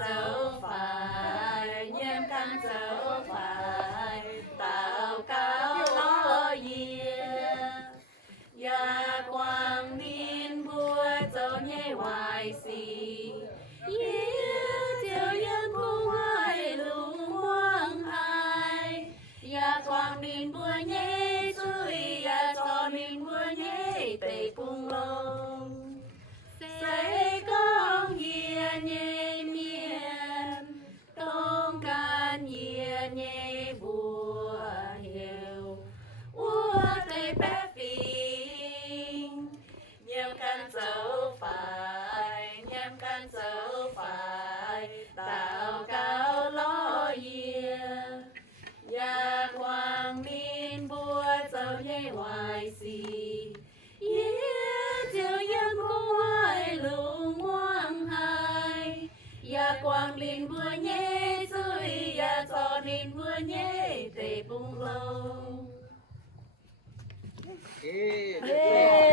dấu phải nhâm căn dấu phải tạo cao lo yên ya quang niên bùa dấu nhẹ hoài xì chiều yên cung hoài lùng hoang hai ya quang niên bùa nhẹ chui ya cho niên bùa nhẹ tây cung lông say con hiền nhẹ miền đông can hiền nhẹ bùa hiểu ua tây bé phình nhâm căn dấu phải nhâm căn dấu phải tạo cao lo yên ya quang minh bùa dấu nhẹ hoài xì chiều yên cung hoài lùng hoang hai ya quang linh bùa nhẹ dưới ya cho linh bùa nhẹ tề bung lâu. Okay.